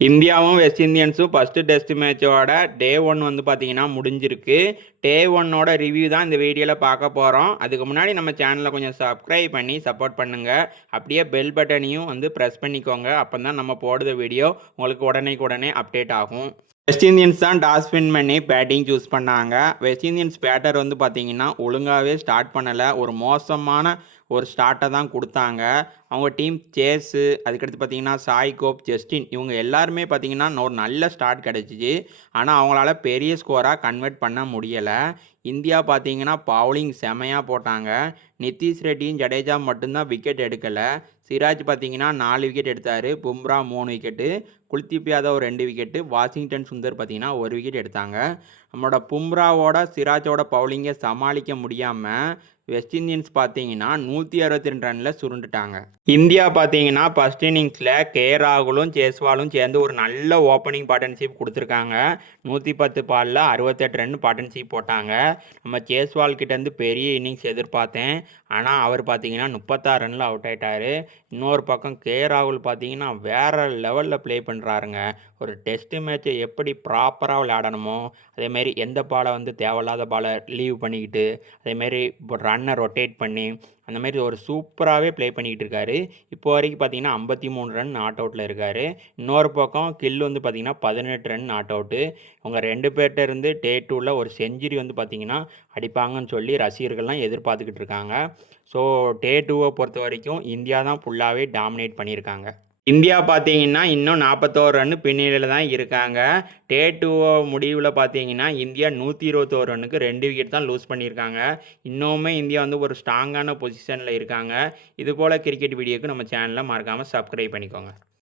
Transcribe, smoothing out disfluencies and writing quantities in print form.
இந்தியாவும் west இண்டியன்ஸும் first test மேட்சோட டே 1 வந்து பார்த்தீங்கன்னா முடிஞ்சிருக்கு. டே 1ஓட ரிவ்யூ தான் இந்த வீடியோவில் பார்க்க போகிறோம். அதுக்கு முன்னாடி நம்ம சேனலை கொஞ்சம் சப்ஸ்கிரைப் பண்ணி சப்போர்ட் பண்ணுங்கள். அப்படியே பெல் பட்டனையும் வந்து ப்ரெஸ் பண்ணிக்கோங்க. அப்போ தான் நம்ம போடுற வீடியோ உங்களுக்கு உடனே அப்டேட் ஆகும். வெஸ்ட் இண்டியன்ஸ் தான் டாஸ் வின் பண்ணி பேட்டிங் சூஸ் பண்ணாங்க. வெஸ்ட் இண்டியன்ஸ் பேட்டர் வந்து பார்த்தீங்கன்னா ஒழுங்காகவே ஸ்டார்ட் பண்ணலை. ஒரு மோசமான ஒரு ஸ்டார்ட்டை தான் கொடுத்தாங்க. அவங்க டீம் சேஸு, அதுக்கடுத்து பார்த்தீங்கன்னா சாய் கோப், ஜஸ்டின் இவங்க எல்லாருமே பார்த்தீங்கன்னா ஒரு நல்ல ஸ்டார்ட் கிடச்சிச்சு. ஆனால் அவங்களால பெரிய ஸ்கோராக கன்வெர்ட் பண்ண முடியலை. இந்தியா பார்த்தீங்கன்னா பவுலிங் செமையாக போட்டாங்க. நிதிஷ் ரெட்டியும் ஜடேஜா மட்டும்தான் விக்கெட் எடுக்கலை. சிராஜ் பார்த்தீங்கன்னா 4 விக்கெட் எடுத்தார். Bumrah 3 wicket, Kuldeep Yadav 2 wicket, Washington Sundar பார்த்தீங்கன்னா 1 விக்கெட் எடுத்தாங்க. நம்மளோட பும்ராவோட சிராஜோட பவுலிங்கை சமாளிக்க முடியாமல் வெஸ்ட் இண்டியன்ஸ் பார்த்தீங்கன்னா 162 ரனில் சுருண்டுட்டாங்க. இந்தியா பார்த்தீங்கன்னா ஃபர்ஸ்ட் இன்னிங்ஸில் கே ராகுலும் ஜெய்ஸ்வாலும் சேர்ந்து ஒரு நல்ல ஓப்பனிங் பார்ட்னர்ஷிப் கொடுத்துருக்காங்க. 110 பாலில் 68 ரன் பார்ட்னர்ஷிப் போட்டாங்க. நம்ம ஜெய்ஸ்வால் கிட்டேருந்து பெரிய இன்னிங்ஸ் எதிர்பார்த்தேன். ஆனால் அவர் பார்த்தீங்கன்னா 36 ரனில் அவுட் ஆகிட்டார். இன்னொரு பக்கம் கே ராகுல் பார்த்தீங்கன்னா வேறு லெவலில் ப்ளே பண்ணுறாருங்க. ஒரு டெஸ்ட் மேட்ச்சை எப்படி ப்ராப்பராக விளையாடணுமோ அதேமாரி எந்த பாலை வந்து தேவையில்லாத பாலை லீவ் பண்ணிக்கிட்டு அதேமாரி இப்போ ரன்னை ரொட்டேட் பண்ணி அந்தமாரி ஒரு சூப்பராகவே ப்ளே பண்ணிக்கிட்டு இருக்காரு. இப்போ வரைக்கும் பார்த்தீங்கன்னா 53 ரன் நாட் அவுட்டில் இருக்கார். இன்னொரு பக்கம் கில் வந்து பார்த்தீங்கன்னா 18 ரன் நாட் அவுட்டு. இவங்க 2 பேர்கிட்ட இருந்து டே 2ல் ஒரு செஞ்சுரி வந்து பார்த்தீங்கன்னா அடிப்பாங்கன்னு சொல்லி ரசிகர்கள்லாம் எதிர்பார்த்துக்கிட்டு இருக்காங்க. ஸோ டே 2வை பொறுத்த வரைக்கும் இந்தியா தான் ஃபுல்லாகவே டாமினேட் பண்ணியிருக்காங்க. இந்தியா பார்த்தீங்கன்னா இன்னும் 41 ரன்னு பின்னணியில் தான் இருக்காங்க. டே 2 முடிவில் பார்த்தீங்கன்னா இந்தியா 121 ரன்னுக்கு 2 விக்கெட் தான் லூஸ் பண்ணியிருக்காங்க. இன்னுமே இந்தியா வந்து ஒரு ஸ்ட்ராங்கான பொசிஷனில் இருக்காங்க. இதுபோல் கிரிக்கெட் வீடியோக்கு நம்ம சேனலை மறக்காமல் சப்ஸ்கிரைப் பண்ணிக்கோங்க.